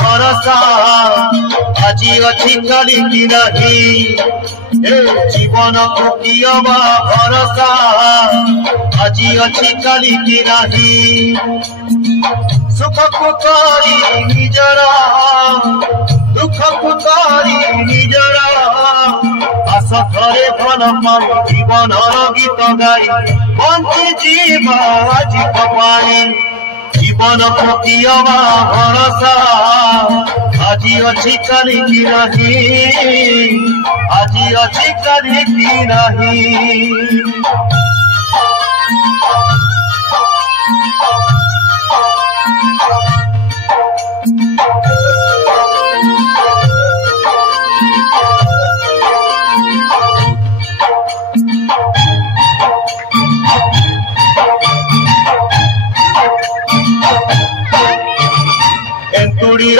भरोसा আজি अच्छी कली की नहीं जीवन को कियबा भरोसा আজি अच्छी कली की नहीं सुख को करी निजरा दुख को करी निजरा आस थरे फल पाऊ जीवन गीत गाई बंची जीवा आज पाई जीवन को कियबा भरोसा আজি अच्छी कली की नहीं আজি अच्छी कली की नहीं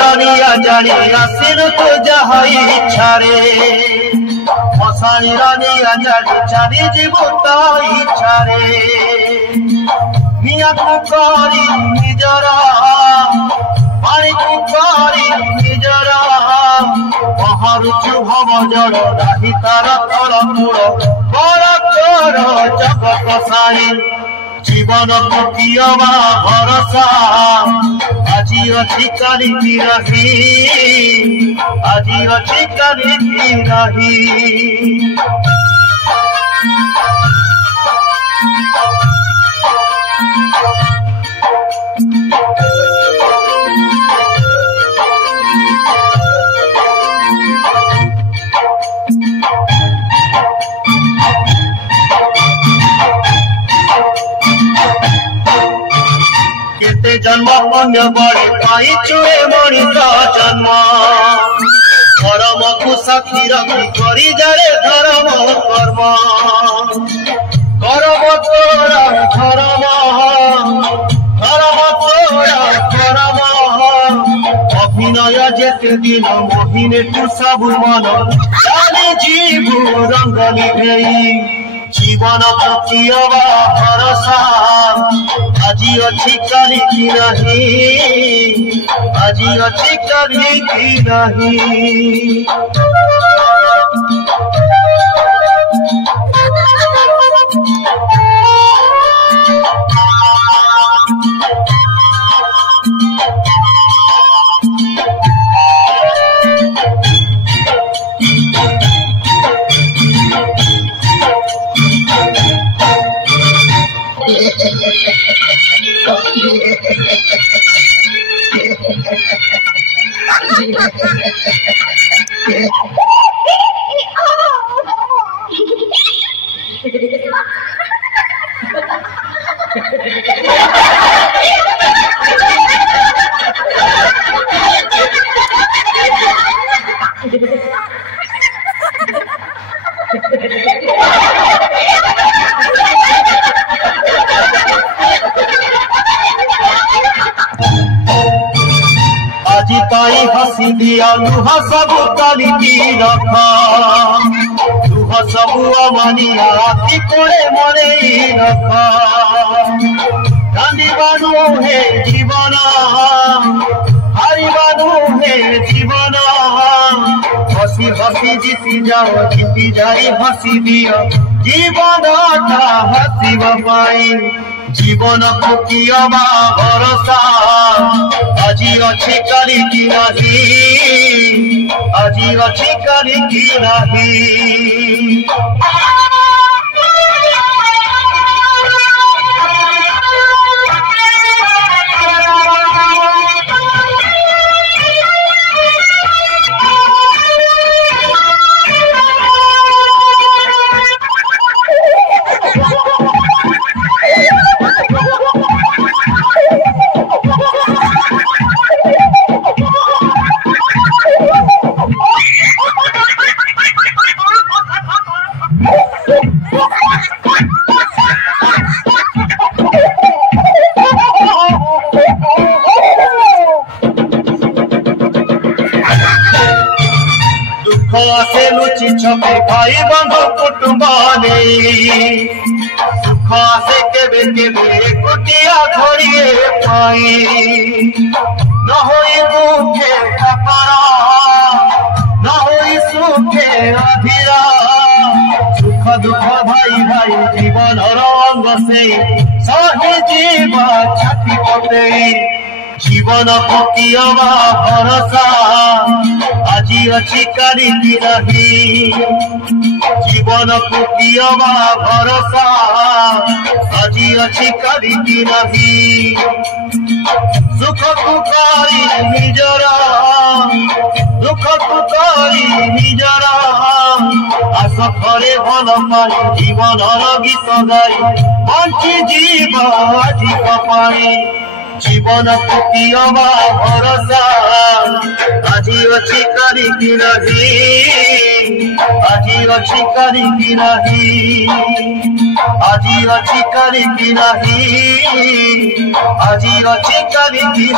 रानिया जानी आसिन तो जहाँ इच्छा रे मसाई रानिया जानी जानी जीवता इच्छा रे मिया को करी निजरा पानी को करी निजरा बाहर चुहम जड़ नहीं तारा तोर मूल बड़ा तोर जगत साई जीवन को कियबा भरोसा আজি अच्छी कली की नहीं আজি अच्छी कली की नहीं जन्म पुण्य बड़े पाई चुए मनीष जन्म धर्म को साक्षी रखी करी जारे धर्म कर्म करब तोरा धर्म धर्म तोरा धर्म अभिनय जेते दिन मोहिने तू सब मन जाने जीवु रंगली गई जीवन को कियबा भरोसा আজি अच्छी कली की नहीं আজি अच्छी कली की नहीं पाई हसी दिया लुहा सब कली की रखा लुहा सब अमानिया आती कोड़े मरे रखा गांधी बानू है जीवन हरि बानू है जीवन हसी हसी जीती जाओ जीती जाई हसी दिया जीवन हसी पाई जीवन को कियबा भरोसा আজি अच्छी कली की नहीं আজি अच्छी कली की नहीं भाई बंधु कुटुंब नहीं सुख आसे केबे केबे कुटिया घड़िए पाई न होई दुखे अपरा न होई सुखे अधीरा सुख दुख भाई भाई जीवन रंग से सही जीवा छाती पते जीवन पतियवा भरोसा आज अच्छी करी नहीं जीवन पतियवा भरोसा आज अच्छी करी नहीं सुख पुकारी निजरा दुख पुकारी निजरा आस घरे भल पाई जीवन गीत गाई बंची जीव आज कपाई जीवन पतियवा भरोसा आज अच्छी करी नहीं आज अच्छी करी नहीं आज अच्छी करी नहीं आज अच्छी करी नहीं।